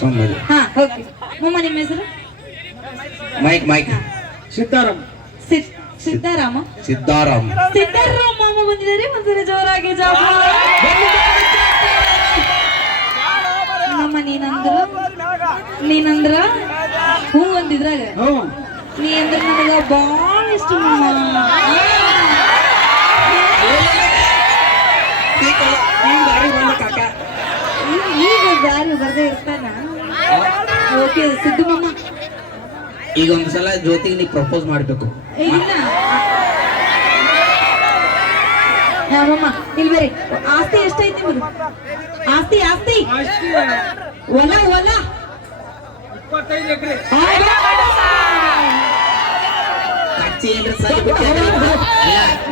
ಸುಮ್ಮನೆ ಹಾ ಓಕೆ ಮಮ್ಮ ನಿಮ್ಮ ಹೆಸರು ಮೈಕ್ ಮೈಕ್ ಸಿದ್ದಾರಾಮ್ ಸಿದ್ದಾರಾಮ ಸಿದ್ದಾರಾಮ್ ಸಿದ್ದಾರಾಮ್ ಮಾಮ ಬಂದಿದ್ದಾರೆ ಒಂದ್ಸರಿ ಜೋರಾಗಿ ಜಾಬ್ ಮಮ್ಮ ನೀನಂದ್ರ ಹೂ ಅಂದಿದ್ರಾಗ ನೀ ಅಂದ್ರ ನನಗ ಬಾಳ ಇಷ್ಟ ಮಮ್ಮ ಈಗ ದಾರಿ ಬರ್ದೇ ಇರ್ತಾನ ಓಕೆ ಸಿದ್ದು ಮಮ್ಮ ಈಗ ಒಂದ್ಸಲ ಜ್ಯೋತಿಗೆ ನೀ ಪ್ರಪೋಸ್ ಮಾಡ್ಬೇಕು ಇಲ್ಲ ಮಮ್ಮ ಇಲ್ಲಿ ಬರ್ರಿ ಆಸ್ತಿ ಎಷ್ಟೈತಿ ನಿಮ್ದು ಆಸ್ತಿ ಆಸ್ತಿ ಹೊಲ ಹೊಲ 25 ಎಕರೆ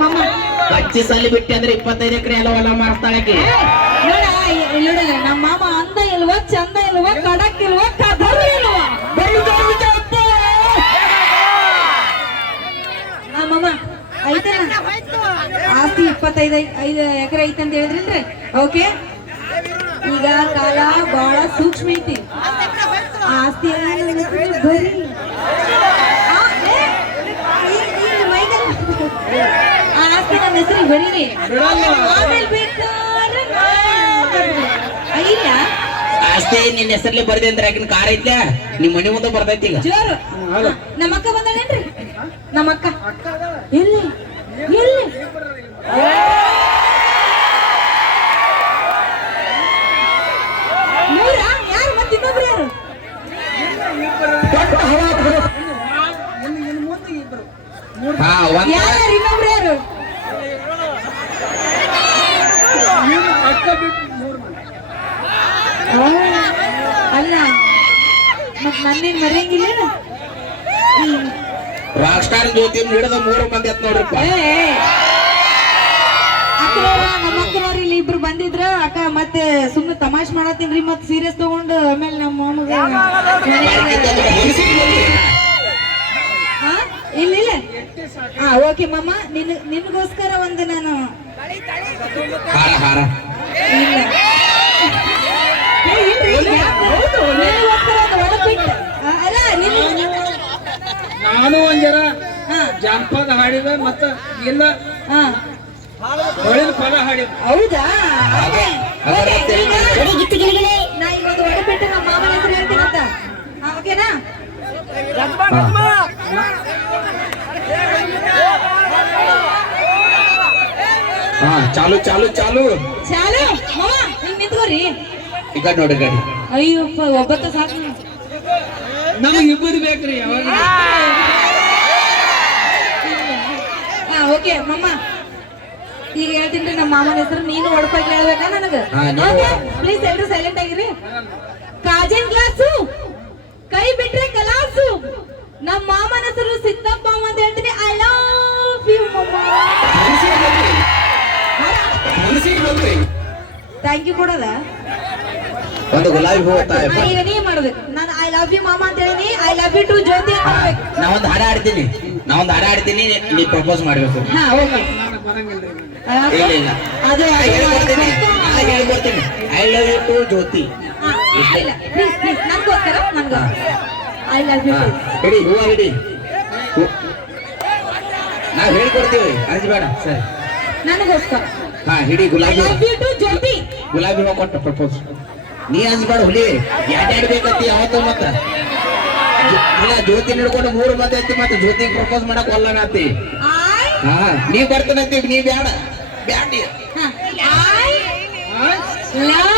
ಮಮ್ಮ ಕಚ್ಚಿ ಸಲ್ಲಿ ಬಿಟ್ಟೆ ಅಂದ್ರೆ 25 ಎಕರೆ ಎಲ್ಲ ಹೊಲ ಮಾರ್ತಾಳಕ್ಕೆ ನೋಡ ನಮ್ಮ ಮಾಮ ಅಂದ ಇಲ್ವಾ ಚಂದ ಇಲ್ವಾ ಕಡಕ್ ಇಲ್ವಾ ಕದರ್ ಇಲ್ವಾ ಮಮ್ಮ ಐತೇನ ಆಸ್ತಿ 25 ಎಕರೆ ಐತಂತ ಹೇಳಿದ್ರಿ ಓಕೆ ಈಗ ಕಾಲ ಬಹಳ ಸೂಕ್ಷ್ಮ ಐತಿ ಆಸ್ತಿ ಬರೀ ಆಸ್ತಿ ನನ್ನ ಹೆಸರು ಬರೀರಿ ಆಮೇಲೆ ಬೇಕಾದ್ರೆ ಇಲ್ಲ ಆಸ್ತಿ ನಿನ್ನ ಹೆಸರ್ಲಿ ಬರ್ದೆ ಅಂದ್ರೆ ಯಾಕಿನ ಕಾರ್ ಐತ್ಲ ನಿಮ್ ಮನೆ ಮುಂದೆ ಬರ್ತೈತಿ ಈಗ ಜೋರು ನಮ್ಮ ಅಕ್ಕ ಬಂದಾಳೇನ್ರಿ ನಮ್ಮ ಅಕ್ಕ ಎಲ್ಲಿ ಎಲ್ಲಿ ಮೂರ ಯಾರು ಮತ್ತೆ ಇನ್ನೊಬ್ರು ಯಾರು ಹಾ ಒಂದ್ ಯಾರು ಇನ್ನೊಬ್ರು ಯಾರು ಅಲ್ಲ ಮತ್ ನನ್ನೇನ್ ಮರೆಯಂಗಿಲ್ಲ ರಾಕ್ ಸ್ಟಾರ್ ಜ್ಯೋತಿ ಹಿಡಿದ 3 ಮಂದಿ ಅತ್ ನೋಡ್ರಪ್ಪ ಅಕ್ಕನವ್ರ ನಮ್ಮ ಅಕ್ಕನವ್ರ ಇಲ್ಲಿ ಇಬ್ರು ಬಂದಿದ್ರ ಅಕ್ಕ ಮತ್ತೆ ಸುಮ್ನೆ ತಮಾಷ್ ಮಾಡತ್ತೀನ್ರಿ ಮತ್ ಸೀರಿಯಸ್ ತಗೊಂಡು ಆಮೇಲೆ ನಮ್ಮ ಮಾಮಗ ಇಲ್ಲ ಇಲ್ಲ ಹಾ ಓಕೆ ಮಮ್ಮ ನಿನ್ಗೋಸ್ಕರ ಒಂದು ನಾನು ಹಾರ ಹಾರ ಇಲ್ಲ ನಾನು ಒಂದ್ ಜರ ಜಾನಪದ ಹಾಡಿದ ಮತ್ತ ಇಲ್ಲ ಹೊಳಿನ ಪದ ಹಾಡಿದ ಹೌದಾ ನಾ ಈಗ ಒಂದು ಒಡಬಿಟ್ಟು ನಮ್ಮ ಮಾಮನ ಹೆಸರು ಹೇಳ್ತೀನಂತ ಓಕೆನಾ ಹಾ ಚಾಲು ಚಾಲು ಚಾಲು ಚಾಲು ಮಾಮ ಹಿಂಗ್ ನಿಂತ್ಕೋರಿ ಈಗ ನೋಡಿ ಗಾಡಿ ಅಯ್ಯಪ್ಪ ಒಬ್ಬತ್ತ ಸಾಕು ನಮಗ್ ಇಬ್ಬರು ಬೇಕ್ರಿ ಯಾವಾಗ ಹಾ ಓಕೆ ಮಮ್ಮ ಈಗ ಹೇಳ್ತೀನಿ ನಮ್ಮ ಮಾಮನ ಹೆಸರು ನೀನು ಒಡಪಾಗಿ ಹೇಳ್ಬೇಕಾ ನನಗ ಪ್ಲೀಸ್ ಎಲ್ರು ಸೈಲೆಂಟ್ ಆಗಿರಿ ಕಾಜಿನ್ ಗ್ಲಾಸು ಕೈ ಬಿಟ್ರೆ ಕಲಾಸು ನಮ್ಮ ಮಾಮನ ಹೆಸರು ಸಿದ್ದಪ್ಪ ಅಂತ ಹೇಳ್ತೀನಿ I love you thank you ಕೊಡದ ಒಂದು ಗುಲಾಬಿ ಹೂ ಈಗ ನೀ ಮಾಡ್ಬೇಕು ನಾನು ಐ ಲವ್ ಯು ಮಾಮ ಅಂತ ಹೇಳಿನಿ ಐ ಲವ್ ಯು ಟು ಜ್ಯೋತಿ ಅಂತ ಮಾಡ್ಬೇಕು ನಾ ಒಂದು ಹಾಡ ಆಡ್ತೀನಿ ನೀ ಪ್ರಪೋಸ್ ಮಾಡ್ಬೇಕು ಹಾ ಓಕೆ ಇಲ್ಲ ಇಲ್ಲ ಅದು ಹೇಳ್ಕೊಡ್ತೀನಿ I love you too Jyoti please please ನನ್ಗೋಸ್ಕರ ಐ ಲವ್ ಯು ಹಿಡಿ ಹೂವ ಹಿಡಿ ನಾವ್ ಹೇಳ್ಕೊಡ್ತೀವಿ ಅರ್ಜಿ ಬೇಡ ಸರಿ ನನಗೋಸ್ಕರ ಹಾ ಹಿಡಿ ಐ ಗುಲಾಬಿ ಲವ್ ಯು ಟು ಜ್ಯೋತಿ ಗುಲಾಬಿ ಹೂವ ಕೊಟ್ಟ ಪ್ರಪೋಸ್ ನೀ ಅನ್ಸ್ಬೇಡ ಹುಲಿ ಯಾಡ್ಯಾಡ್ಬೇಕತ್ತಿ ಯಾವತ್ತು ಮತ್ತ ಇಲ್ಲ ಜ್ಯೋತಿ ಹಿಡ್ಕೊಂಡು 3 ಮಂದಿ ಐತಿ ಮತ್ತೆ ಜ್ಯೋತಿಗೆ ಪ್ರಪೋಸ್ ಮಾಡಕ್ ಒಲ್ಲನತ್ತಿ ಐ ಹಾ ನೀ ಬರ್ತಾನಂತಿ ನೀ ಬ್ಯಾಡ ಬ್ಯಾಡ ಐ ಲವ್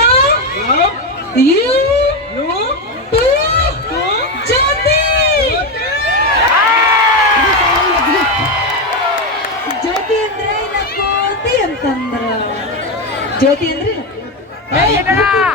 ಯು ಟು ಜ್ಯೋತಿ ಜ್ಯೋತಿ ಅಂದ್ರೆ ಕೋತಿ ಅಂತಂದ್ರ ಜ್ಯೋತಿ ಅಂದ್ರೆ